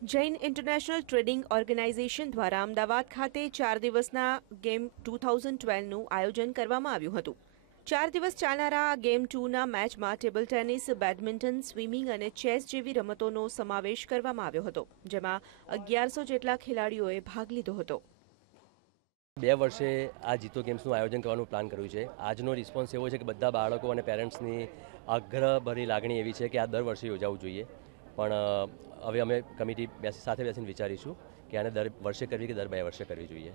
Jain international trading organisation દ્વારા અમદાવાદ ખાતે ચાર દિવસના ગેમ ટુ થાઉઝન્ડ ટ્વેલ્વનું આયોજન કરવામાં આવ્યું હતું. ચાર દિવસ ચાલનારા આ ગેમ ટુના મેચમાં ટેબલ ટેનિસ, બેડમિન્ટન, સ્વિમિંગ અને ચેસ જેવી રમતોનો સમાવેશ કરવામાં આવ્યો હતો, જેમાં અગિયારસો જેટલા ખેલાડીઓએ ભાગ લીધો હતો. બે વર્ષે આ જીતો ગેમ્સનું આયોજન કરવાનું પ્લાન કર્યું છે. આજનો રિસ્પોન્સ એવો છે કે બધા બાળકો અને પેરેન્ટ્સની આગ્રહભરી લાગણી એવી છે કે આ દર વર્ષે યોજાવું જોઈએ. પણ હવે અમે કમિટી બેસી સાથે બેસીને વિચારીશું કે આને દર વર્ષે કરવી કે દર બે વર્ષે કરવી જોઈએ.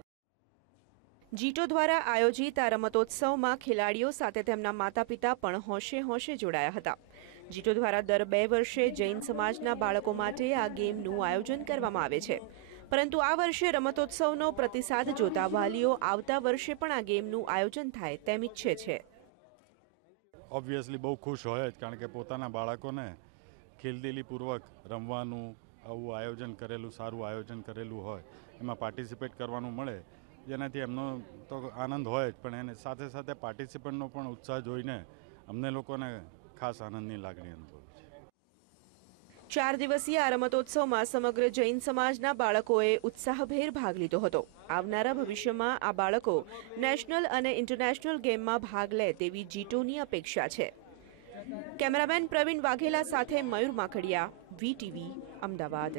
જીટો દ્વારા આયોજિત આ રમતોત્સવમાં ખેલાડીઓ સાથે તેમના માતા પિતા પણ હોંશે હોંશે જોડાયા હતા. જીટો દ્વારા દર બે વર્ષે જૈન સમાજના બાળકો માટે આ ગેમનું આયોજન કરવામાં આવે છે. પરંતુ આ વર્ષે રમતોત્સવનો પ્રતિસાદ જોતા વાલીઓ આવતા વર્ષે પણ આ ગેમનું આયોજન થાય તેમ ઈચ્છે છે. ઓબ્વિયસલી બહુ ખુશ હોય જ કારણ કે પોતાના બાળકોને ખેલદિલીપૂર્વક રમવાનું, આવું આયોજન કરેલું, સારું આયોજન કરેલું હોય, એમાં પાર્ટિસિપેટ કરવાનું મળે, જેનાથી એમનો તો આનંદ હોય જ, પણ એને સાથે સાથે પાર્ટિસિપન્ટનો પણ ઉત્સાહ જોઈને અમને લોકોને ખાસ આનંદની લાગણી અનુભવી છે. ચાર દિવસીય આ રમતોત્સવમાં સમગ્ર જૈન સમાજના બાળકોએ ઉત્સાહભેર ભાગ લીધો હતો. આવનારા ભવિષ્યમાં આ બાળકો નેશનલ અને ઇન્ટરનેશનલ ગેમમાં ભાગ લે તેવી જીટોની અપેક્ષા છે. કેમેરામેન પ્રવીણ વાઘેલા સાથે મયુર માખડિયા વીટીવી અમદાવાદ.